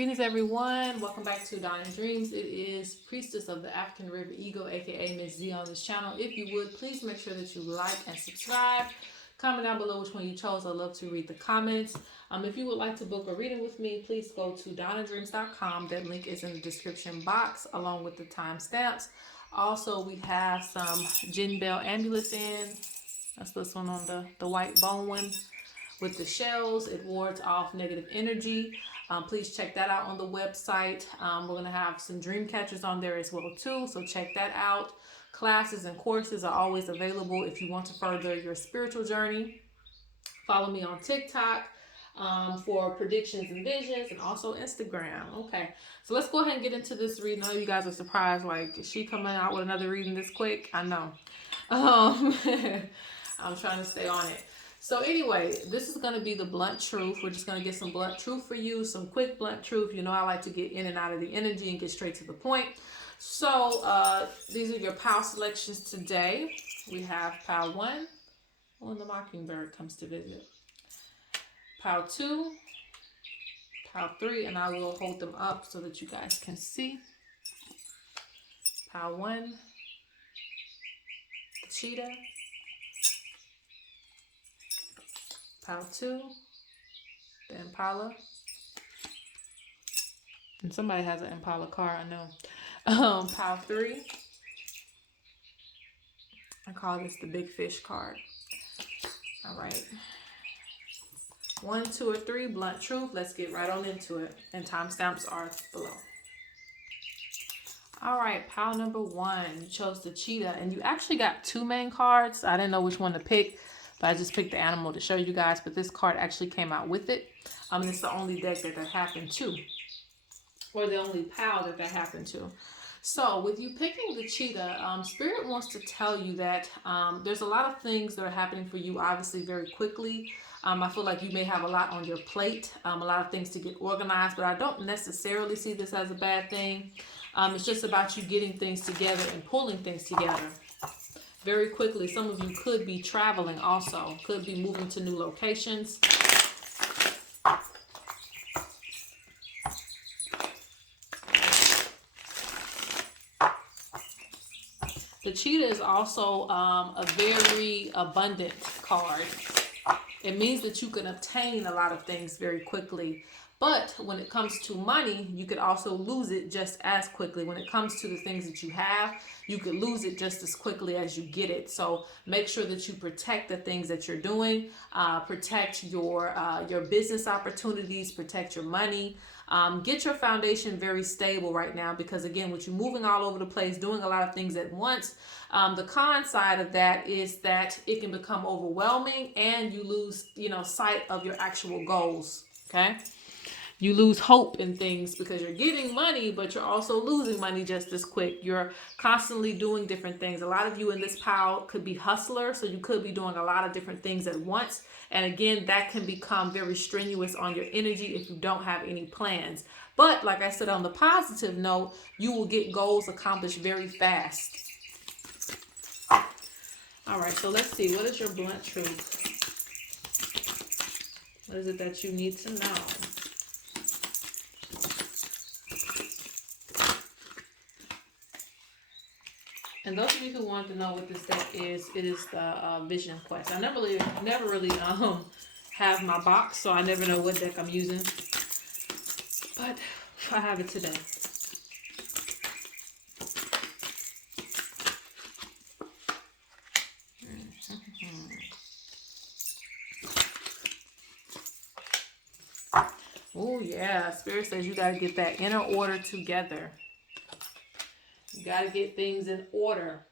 Greetings everyone, welcome back to Dawning Dreams. It is Priestess of the African River Eagle, aka Ms.Z on this channel. If you would, please make sure that you like and subscribe. Comment down below which one you chose. I'd love to read the comments. If you would like to book a reading with me, please go to DawningDreams.com. That link is in the description box along with the timestamps. Also, we have some Jinn Bell amulets in. That's this one on the white bone one with the shells. It wards off negative energy. Please check that out on the website. We're going to have some Dreamcatchers on there as well too, so check that out. Classes and courses are always available if you want to further your spiritual journey. Follow me on TikTok for predictions and visions, and also Instagram. Okay, so let's go ahead and get into this reading. I know you guys are surprised, like, is she coming out with another reading this quick? I know. I'm trying to stay on it. So anyway, this is going to be the blunt truth. We're just going to get some blunt truth for you, some quick blunt truth. You know, I like to get in and out of the energy and get straight to the point. So these are your pile selections today. We have pile 1, when the mockingbird comes to visit. Pile 2, pile 3, and I will hold them up so that you guys can see. Pile 1, the cheetah. Pile 2, the Impala. And somebody has an Impala car, I know. Pile 3. I call this the big fish card. All right. 1, 2, or 3, blunt truth. Let's get right on into it. And timestamps are below. All right, pile number 1. You chose the cheetah, and you actually got 2 main cards. I didn't know which one to pick, but I just picked the animal to show you guys. But this card actually came out with it. It's the only deck that happened to, or the only pile that happened to. So with you picking the cheetah, Spirit wants to tell you that there's a lot of things that are happening for you, obviously, very quickly. I feel like you may have a lot on your plate, a lot of things to get organized, but I don't necessarily see this as a bad thing. It's just about you getting things together and pulling things together very quickly. Some of you could be traveling also, could be moving to new locations. The cheetah is also a very abundant card. It means that you can obtain a lot of things very quickly. But when it comes to money, you could also lose it just as quickly. When it comes to the things that you have, you could lose it just as quickly as you get it. So make sure that you protect the things that you're doing, protect your business opportunities, protect your money. Get your foundation very stable right now, because again, with you moving all over the place, doing a lot of things at once, the con side of that is that it can become overwhelming and you lose, sight of your actual goals. Okay. You lose hope in things because you're getting money, but you're also losing money just as quick. You're constantly doing different things. A lot of you in this pile could be hustlers, so you could be doing a lot of different things at once. And again, that can become very strenuous on your energy if you don't have any plans. But like I said, on the positive note, you will get goals accomplished very fast. All right, so let's see. What is your blunt truth? What is it that you need to know? And those of you who wanted to know what this deck is, it is the Vision Quest. I never really have my box, so I never know what deck I'm using. But I have it today. Oh yeah, Spirit says you got to get that inner order together. You got to get things in order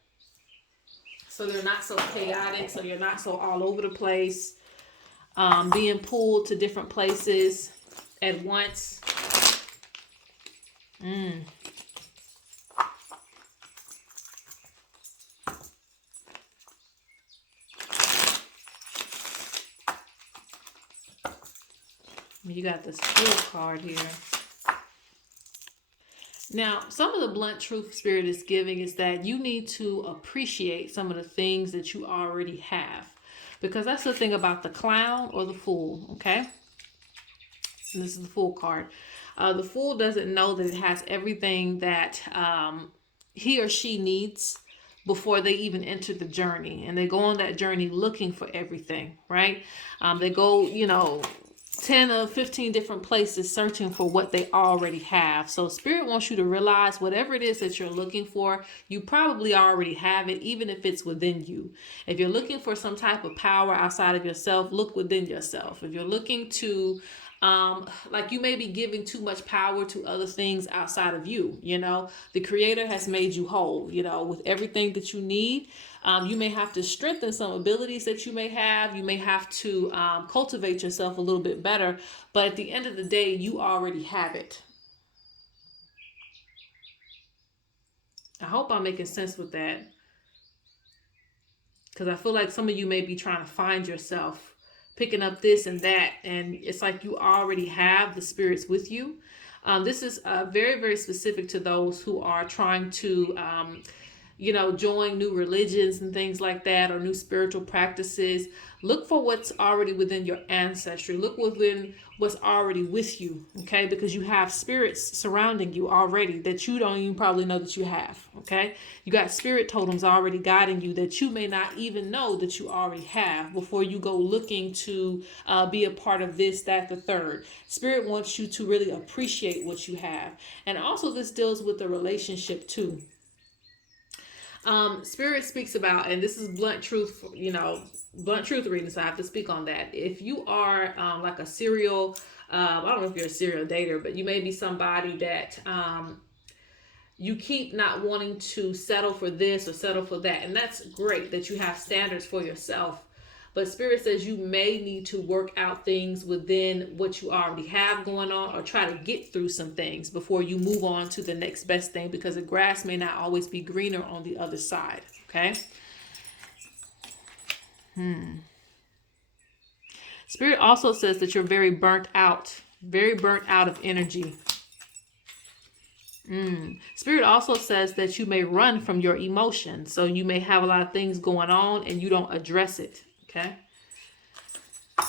so they're not so chaotic, so you're not so all over the place, being pulled to different places at once. You got the Steel card here. Now, some of the blunt truth Spirit is giving is that you need to appreciate some of the things that you already have. Because that's the thing about the clown or the fool, okay? And this is the Fool card. The fool doesn't know that it has everything that he or she needs before they even enter the journey, and they go on that journey looking for everything, right? They go, 10 or 15 different places searching for what they already have. So Spirit wants you to realize whatever it is that you're looking for, you probably already have it, even if it's within you. If you're looking for some type of power outside of yourself, look within yourself. If you're looking to like you may be giving too much power to other things outside of you. The Creator has made you whole, with everything that you need. You may have to strengthen some abilities that you may have. You may have to cultivate yourself a little bit better, but at the end of the day, you already have it. I hope I'm making sense with that, because I feel like some of you may be trying to find yourself picking up this and that, and it's like you already have the spirits with you. This is very, very specific to those who are trying to join new religions and things like that, or new spiritual practices. Look for what's already within your ancestry. Look within what's already with you, okay? Because you have spirits surrounding you already that you don't even probably know that you have, okay? You got spirit totems already guiding you that you may not even know that you already have before you go looking to be a part of this, that, the third. Spirit wants you to really appreciate what you have. And also this deals with the relationship too. Spirit speaks about, and this is blunt truth, blunt truth reading, so I have to speak on that. If you are like a serial, I don't know if you're a serial dater, but you may be somebody that you keep not wanting to settle for this or settle for that. And that's great that you have standards for yourself. But Spirit says you may need to work out things within what you already have going on, or try to get through some things before you move on to the next best thing, because the grass may not always be greener on the other side. Okay. Spirit also says that you're very burnt out of energy. Spirit also says that you may run from your emotions. So you may have a lot of things going on and you don't address it. Okay. All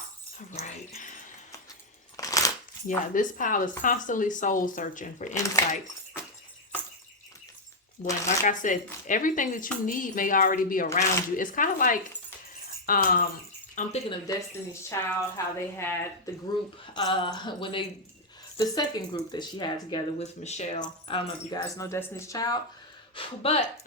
right. Yeah, this pile is constantly soul searching for insight. When, like I said, everything that you need may already be around you. It's kind of like, I'm thinking of Destiny's Child, how they had the group, the second group that she had together with Michelle. I don't know if you guys know Destiny's Child, but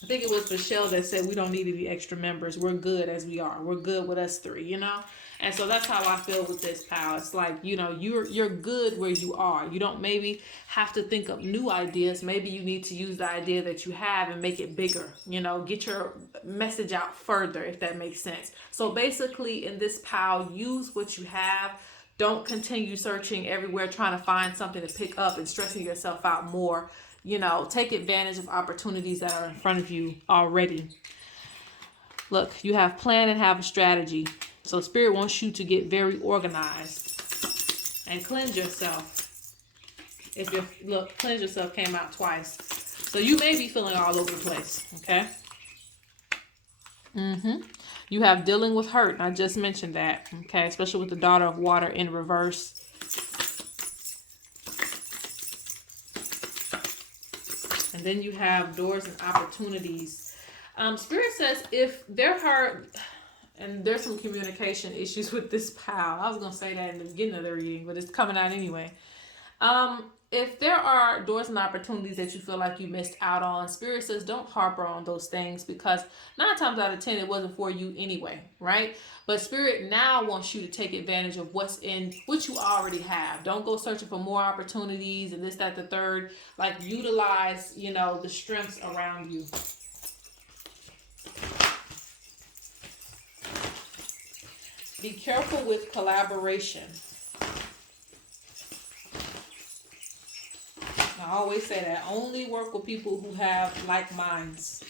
I think it was Michelle that said, we don't need any extra members. We're good as we are. We're good with us three, And so that's how I feel with this pal. It's like, you're good where you are. You don't maybe have to think up new ideas. Maybe you need to use the idea that you have and make it bigger. Get your message out further, if that makes sense. So basically in this pal, use what you have. Don't continue searching everywhere trying to find something to pick up and stressing yourself out more. Take advantage of opportunities that are in front of you already. Look, you have plan and have a strategy. So Spirit wants you to get very organized and cleanse yourself. Cleanse yourself came out twice. So you may be feeling all over the place, okay? You have dealing with hurt. I just mentioned that, okay? Especially with the Daughter of Water in reverse. And then you have doors and opportunities. Spirit says if there are, and there's some communication issues with this pile. I was going to say that in the beginning of the reading, but it's coming out anyway. If there are doors and opportunities that you feel like you missed out on, Spirit says don't harbor on those things, because 9 times out of 10 it wasn't for you anyway, right? But Spirit now wants you to take advantage of what you already have. Don't go searching for more opportunities and this, that, the third. Like, utilize, the strengths around you. Be careful with collaboration. I always say that. Only work with people who have like minds.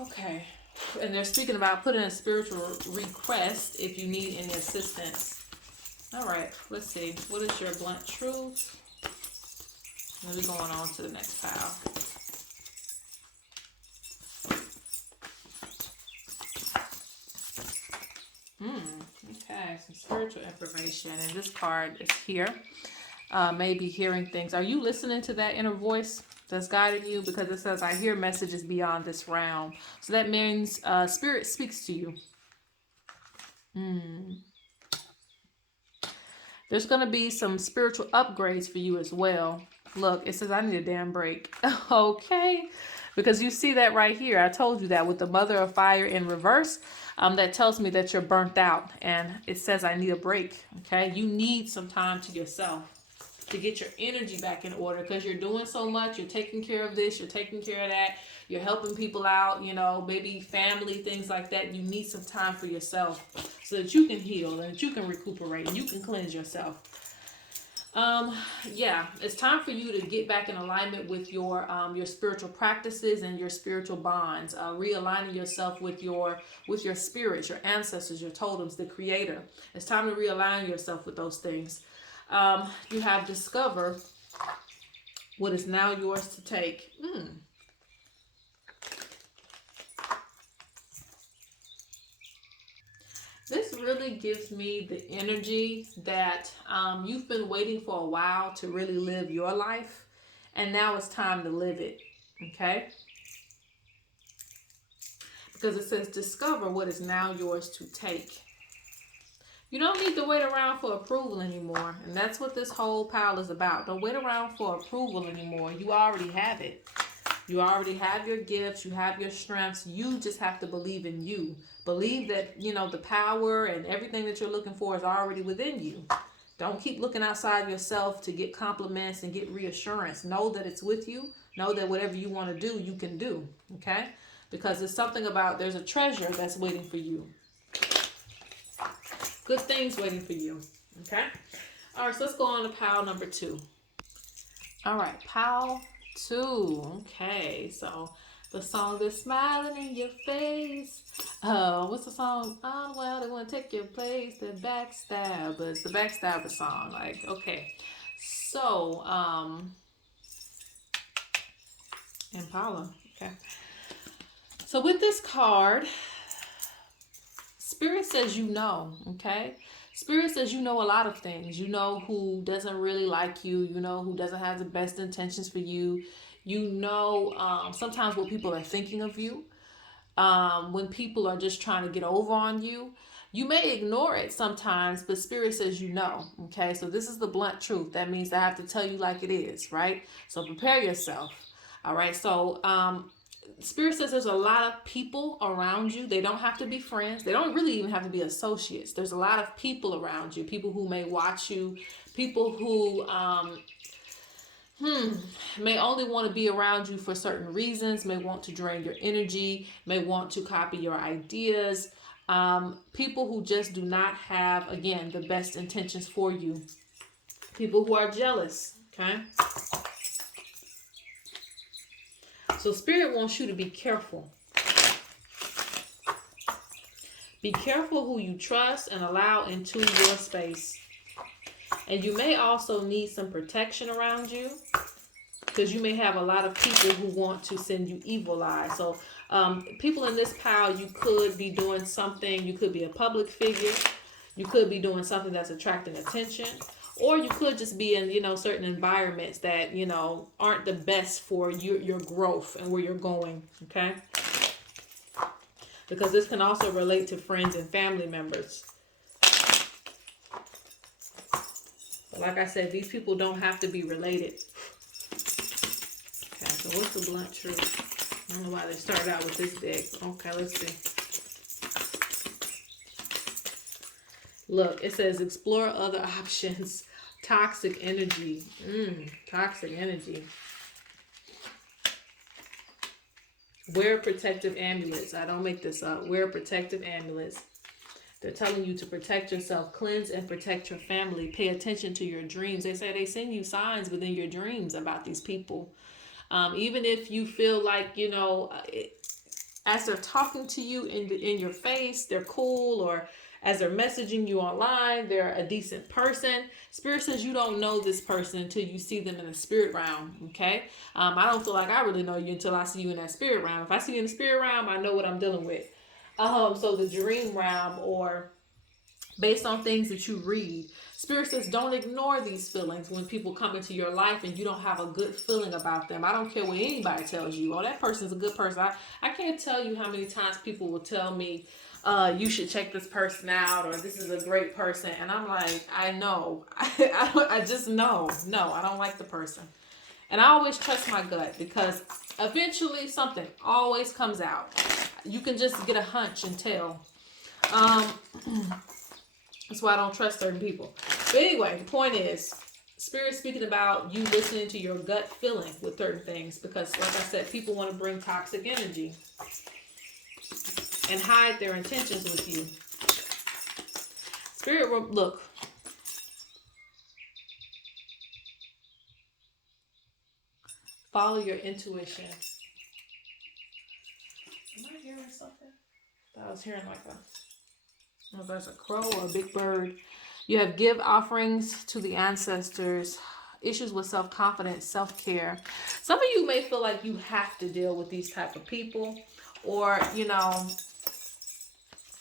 Okay. And they're speaking about putting a spiritual request if you need any assistance. All right. Let's see. What is your blunt truth? We're going on to the next pile. Okay, some spiritual information. And this card is here. Maybe hearing things. Are you listening to that inner voice that's guiding you? Because it says, I hear messages beyond this realm. So that means spirit speaks to you. There's going to be some spiritual upgrades for you as well. Look, it says, I need a damn break. Okay. Because you see that right here. I told you that with the Mother of Fire in reverse. That tells me that you're burnt out. And it says, I need a break. Okay. You need some time to yourself to get your energy back in order, because you're doing so much. You're taking care of this. You're taking care of that. You're helping people out, you know, maybe family, things like that. You need some time for yourself so that you can heal and that you can recuperate and you can cleanse yourself. Yeah, it's time for you to get back in alignment with your spiritual practices and your spiritual bonds. Realigning yourself with your spirits, your ancestors, your totems, the Creator. It's time to realign yourself with those things. You have discovered what is now yours to take. This really gives me the energy that you've been waiting for a while to really live your life. And now it's time to live it. Okay? Because it says discover what is now yours to take. You don't need to wait around for approval anymore. And that's what this whole pile is about. Don't wait around for approval anymore. You already have it. You already have your gifts. You have your strengths. You just have to believe in you. Believe that, you know, the power and everything that you're looking for is already within you. Don't keep looking outside yourself to get compliments and get reassurance. Know that it's with you. Know that whatever you want to do, you can do. Okay? Because it's something about, there's a treasure that's waiting for you. Good things waiting for you. Okay? All right, so let's go on to pile number 2. All right, pile 2. Okay, so the song that's smiling in your face. What's the song? Oh, well, they want to take your place. The Backstabbers. The Backstabber song. Like, okay. So, Impala. Okay. So with this card, Spirit says you know, okay? Spirit says you know a lot of things. You know who doesn't really like you. You know who doesn't have the best intentions for you. You know sometimes what people are thinking of you. When people are just trying to get over on you. You may ignore it sometimes, but Spirit says you know, okay? So this is the blunt truth. That means I have to tell you like it is, right? So prepare yourself, all right? So Spirit says there's a lot of people around you. They don't have to be friends. They don't really even have to be associates. There's a lot of people around you. People who may watch you. People who may only want to be around you for certain reasons. May want to drain your energy. May want to copy your ideas. People who just do not have, again, the best intentions for you. People who are jealous. Okay. So Spirit wants you to be careful. Be careful who you trust and allow into your space. And you may also need some protection around you, because you may have a lot of people who want to send you evil eyes. So people in this pile, you could be doing something. You could be a public figure. You could be doing something that's attracting attention. Or you could just be in, you know, certain environments that, you know, aren't the best for your growth and where you're going, okay? Because this can also relate to friends and family members. But like I said, these people don't have to be related. Okay, so what's the blunt truth? I don't know why they started out with this deck. Okay, let's see. Look, it says explore other options. Toxic energy. Toxic energy. Wear protective amulets. I don't make this up. Wear protective amulets. They're telling you to protect yourself, cleanse and protect your family. Pay attention to your dreams. They say they send you signs within your dreams about these people. Even if you feel like, you know, as they're talking to you in your face, they're cool, or as they're messaging you online, they're a decent person. Spirit says you don't know this person until you see them in the spirit realm, okay? I don't feel like I really know you until I see you in that spirit realm. If I see you in the spirit realm, I know what I'm dealing with. So the dream realm or based on things that you read. Spirit says don't ignore these feelings when people come into your life and you don't have a good feeling about them. I don't care what anybody tells you. Oh, that person's a good person. I can't tell you how many times people will tell me, you should check this person out, or this is a great person. And I'm like, I know. I just know. No, I don't like the person. And I always trust my gut because eventually something always comes out. You can just get a hunch and tell. That's why I don't trust certain people. But anyway, the point is, Spirit's speaking about you listening to your gut feeling with certain things. Because like I said, people want to bring toxic energy and hide their intentions with you. Spirit, look. Follow your intuition. Am I hearing something? I thought I was hearing like a... I don't know if that's a crow or a big bird. You have give offerings to the ancestors, issues with self-confidence, self-care. Some of you may feel like you have to deal with these type of people, or, you know,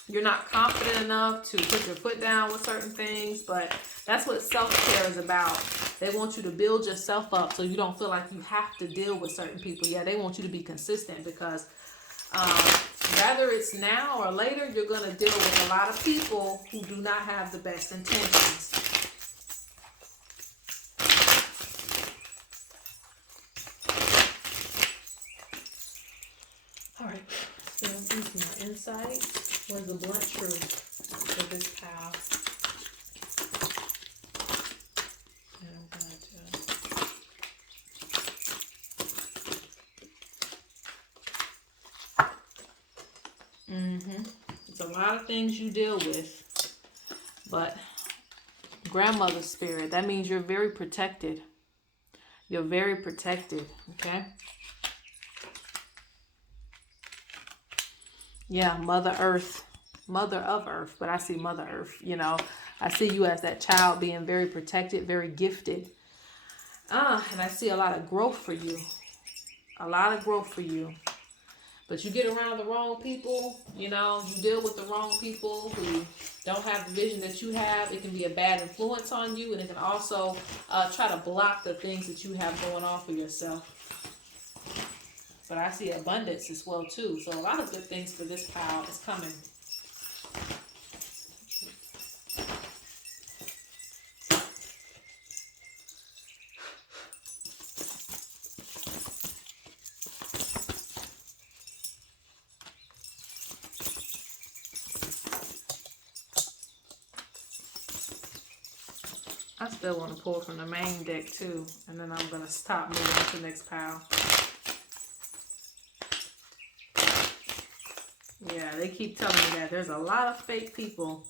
you're not confident enough to put your foot down with certain things, but that's what self-care is about. They want you to build yourself up so you don't feel like you have to deal with certain people. Yeah, they want you to be consistent because whether it's now or later, you're going to deal with a lot of people who do not have the best intentions. All right, so using my insight. Where's the blunt truth for this pal? And I'm going to... It's a lot of things you deal with, but grandmother's spirit, that means you're very protected. You're very protected, okay? Yeah, Mother Earth, Mother of Earth, but I see Mother Earth, you know. I see you as that child being very protected, very gifted. And I see a lot of growth for you. A lot of growth for you. But you get around the wrong people, you know, you deal with the wrong people who don't have the vision that you have. It can be a bad influence on you, and it can also try to block the things that you have going on for yourself. But I see abundance as well, too. So a lot of good things for this pile is coming. I still want to pull from the main deck too, and then I'm going to stop moving on to the next pile. Yeah, they keep telling me that there's a lot of fake people.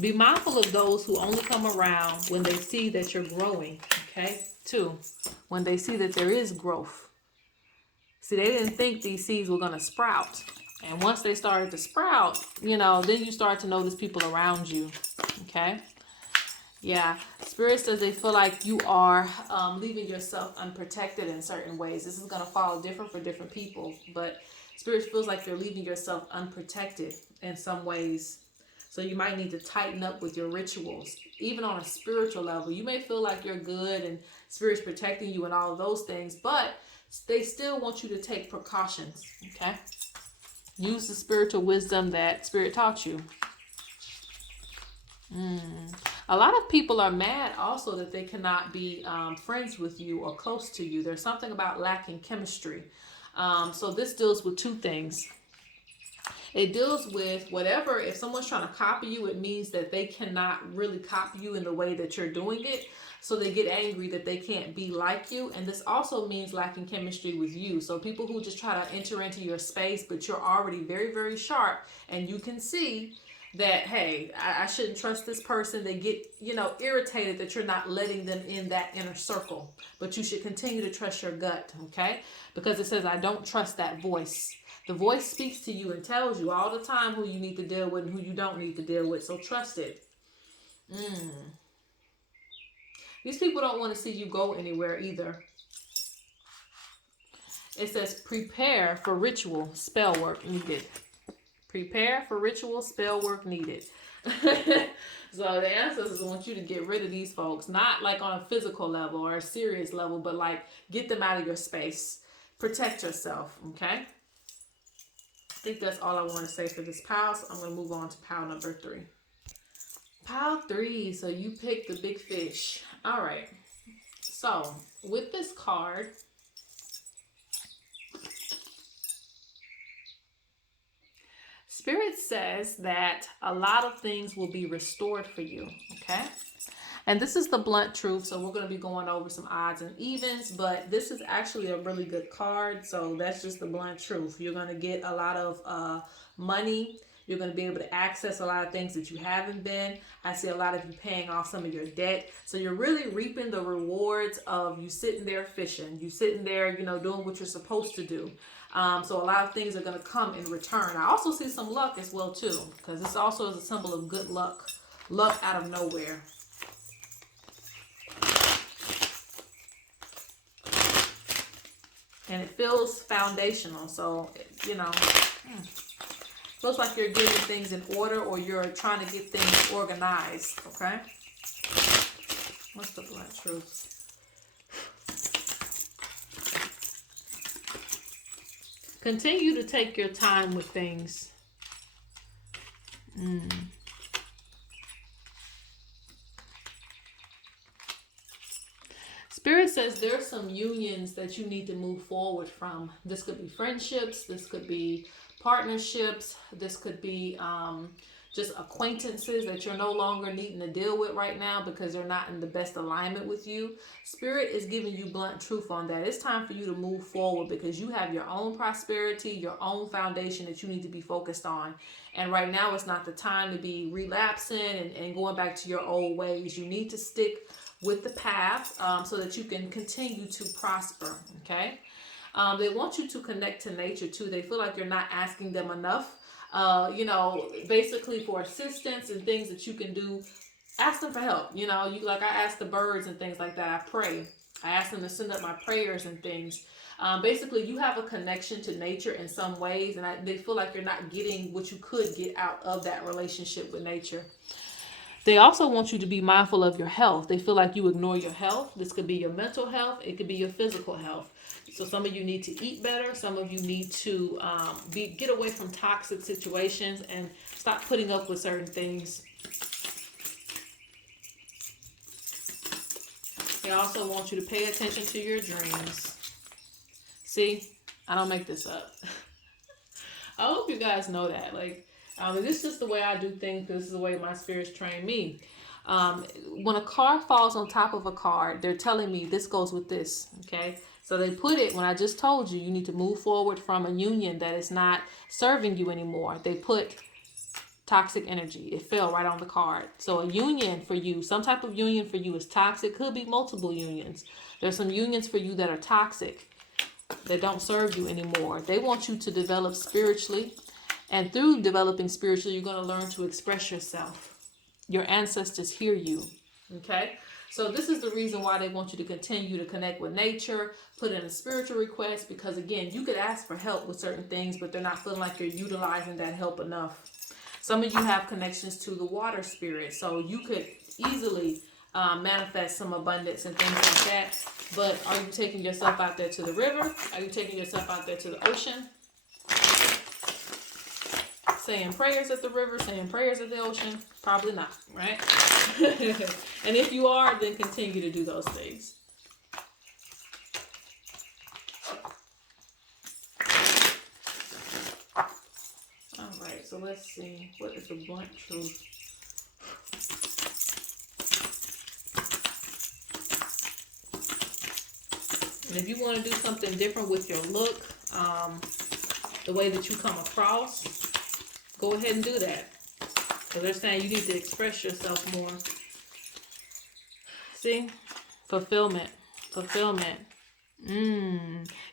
Be mindful of those who only come around when they see that you're growing, okay? 2, when they see that there is growth. See, they didn't think these seeds were going to sprout. And once they started to sprout, you know, then you start to notice people around you, okay? Yeah, Spirit says they feel like you are leaving yourself unprotected in certain ways. This is going to fall different for different people, but Spirit feels like you're leaving yourself unprotected in some ways. So you might need to tighten up with your rituals, even on a spiritual level. You may feel like you're good and Spirit's protecting you and all of those things, but they still want you to take precautions, okay? Use the spiritual wisdom that Spirit taught you. A lot of people are mad also that they cannot be friends with you or close to you. There's something about lacking chemistry. So this deals with 2 things. It deals with whatever, if someone's trying to copy you, it means that they cannot really copy you in the way that you're doing it. So they get angry that they can't be like you. And this also means lacking chemistry with you. So people who just try to enter into your space, but you're already very, very sharp and you can see that, hey, I shouldn't trust this person. They get, you know, irritated that you're not letting them in that inner circle. But you should continue to trust your gut, okay? Because it says, I don't trust that voice. The voice speaks to you and tells you all the time who you need to deal with and who you don't need to deal with. So trust it. These people don't want to see you go anywhere either. It says prepare for ritual, spell work needed. Prepare for ritual, spell work needed. So the ancestors want you to get rid of these folks, not like on a physical level or a serious level, but like get them out of your space. Protect yourself, okay? I think that's all I want to say for this pile, so I'm going to move on to pile number 3. Pile 3, so you pick the big fish. All right. So with this card, Spirit says that a lot of things will be restored for you, okay? And this is the blunt truth, so we're going to be going over some odds and evens, but this is actually a really good card, so that's just the blunt truth. You're going to get a lot of money. You're going to be able to access a lot of things that you haven't been. I see a lot of you paying off some of your debt. So you're really reaping the rewards of you sitting there fishing. You sitting there, you know, doing what you're supposed to do. So a lot of things are going to come in return. I also see some luck as well, too, because this also is a symbol of good luck. Luck out of nowhere. And it feels foundational. So, you know, feels like you're getting things in order or you're trying to get things organized, okay? What's the blunt truth? Continue to take your time with things. Spirit says there's some unions that you need to move forward from. This could be friendships. This could be partnerships. This could be just acquaintances that you're no longer needing to deal with right now because they're not in the best alignment with you. Spirit is giving you blunt truth on that. It's time for you to move forward because you have your own prosperity, your own foundation that you need to be focused on. And right now it's not the time to be relapsing and going back to your old ways. You need to stick with the path so that you can continue to prosper, okay? They want you to connect to nature too. They feel like you're not asking them enough. You know, basically for assistance and things that you can do. Ask them for help. You know, you like I ask the birds and things like that. I pray. I ask them to send up my prayers and things. Basically, you have a connection to nature in some ways, and they feel like you're not getting what you could get out of that relationship with nature. They also want you to be mindful of your health. They feel like you ignore your health. This could be your mental health. It could be your physical health. So some of you need to eat better. Some of you need to get away from toxic situations and stop putting up with certain things. They also want you to pay attention to your dreams. See, I don't make this up. I hope you guys know that. Like, this is just the way I do things because this is the way my spirits train me. When a card falls on top of a card, they're telling me this goes with this, okay? So they put it, when I just told you, you need to move forward from a union that is not serving you anymore. They put toxic energy. It fell right on the card. So a union for you, some type of union for you is toxic. Could be multiple unions. There's some unions for you that are toxic, that don't serve you anymore. They want you to develop spiritually. And through developing spiritually, you're going to learn to express yourself. Your ancestors hear you. Okay? So this is the reason why they want you to continue to connect with nature, put in a spiritual request, because again, you could ask for help with certain things, but they're not feeling like you're utilizing that help enough. Some of you have connections to the water spirit, so you could easily manifest some abundance and things like that. But are you taking yourself out there to the river? Are you taking yourself out there to the ocean? Saying prayers at the river, saying prayers at the ocean? Probably not, right? And if you are, then continue to do those things. All right, so let's see. What is the blunt truth? And if you want to do something different with your look, the way that you come across, go ahead and do that. So they're saying you need to express yourself more. See? Fulfillment. Fulfillment.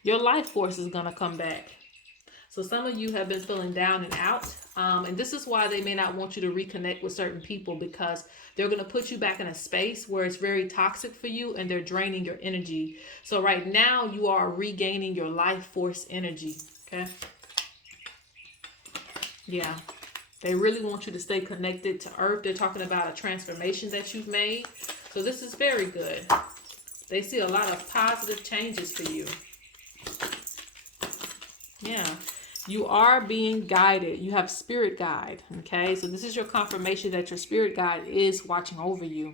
Your life force is going to come back. So So some of you have been feeling down and out. And this is why they may not want you to reconnect with certain people, because they're going to put you back in a space where it's very toxic for you and they're draining your energy. So right now you are regaining your life force energy. Okay. Yeah. They really want you to stay connected to Earth. They're talking about a transformation that you've made. So this is very good. They see a lot of positive changes for you. Yeah. You are being guided. You have spirit guide. Okay. So this is your confirmation that your spirit guide is watching over you.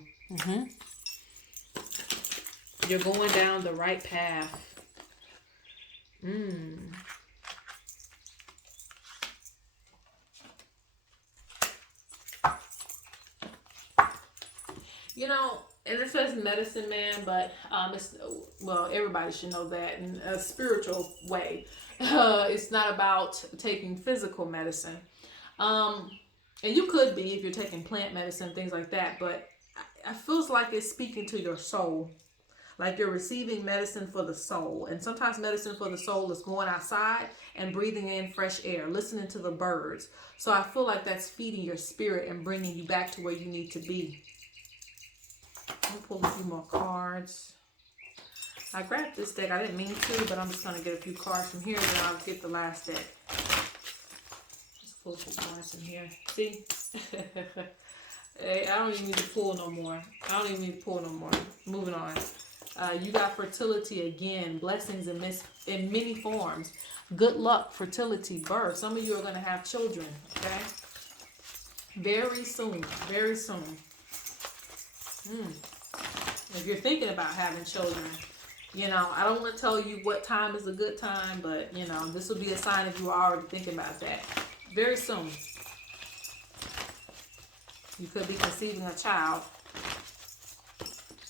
You're going down the right path. You know, and it says medicine man, but it's, well, everybody should know that in a spiritual way. It's not about taking physical medicine. And you could be if you're taking plant medicine, things like that, but it feels like it's speaking to your soul. Like you're receiving medicine for the soul. And sometimes medicine for the soul is going outside and breathing in fresh air, listening to the birds. So I feel like that's feeding your spirit and bringing you back to where you need to be. I'll pull a few more cards. I grabbed this deck. I didn't mean to, but I'm just going to get a few cards from here, then I'll get the last deck. Let's pull a few cards from here. See? Hey, I don't even need to pull no more. Moving on. You got fertility again. Blessings in many forms. Good luck, fertility, birth. Some of you are going to have children, okay? Very soon. Very soon. If you're thinking about having children, you know, I don't want to tell you what time is a good time, but, you know, this will be a sign if you are already thinking about that. Very soon. You could be conceiving a child.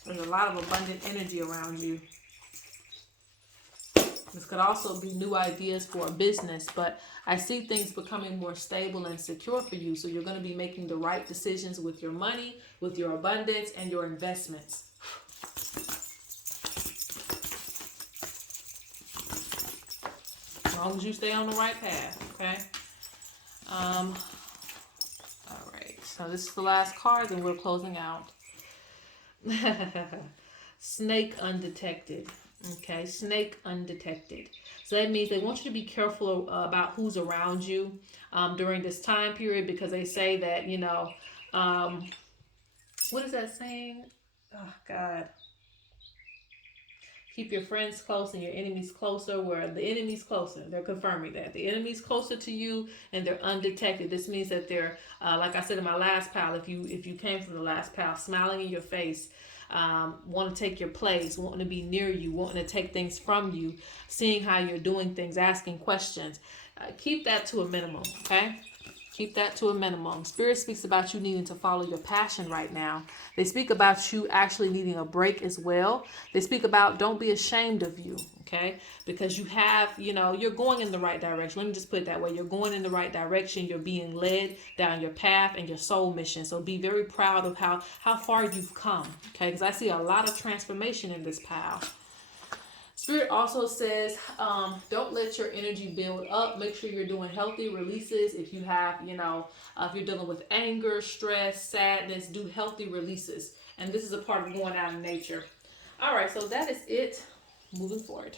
There's a lot of abundant energy around you. This could also be new ideas for a business, but I see things becoming more stable and secure for you. So you're going to be making the right decisions with your money, with your abundance, and your investments. As long as you stay on the right path, okay? All right. So this is the last card, and we're closing out. Snake undetected. Okay, snake undetected. So that means they want you to be careful about who's around you during this time period, because they say that, you know, what is that saying? Oh, God. Keep your friends close and your enemies closer. Where the enemy's closer, they're confirming that. The enemy's closer to you and they're undetected. This means that they're, like I said in my last pile, if you came from the last pile, smiling in your face, want to take your place, wanting to be near you, wanting to take things from you, seeing how you're doing things, asking questions. Keep that to a minimum, okay? Keep that to a minimum. Spirit speaks about you needing to follow your passion right now. They speak about you actually needing a break as well. They speak about don't be ashamed of you, okay? Because you have, you know, you're going in the right direction. Let me just put it that way. You're going in the right direction. You're being led down your path and your soul mission. So be very proud of how far you've come, okay? Because I see a lot of transformation in this pile. Spirit also says, don't let your energy build up. Make sure you're doing healthy releases. If you have, you know, if you're dealing with anger, stress, sadness, do healthy releases. And this is a part of going out in nature. All right, so that is it. Moving forward.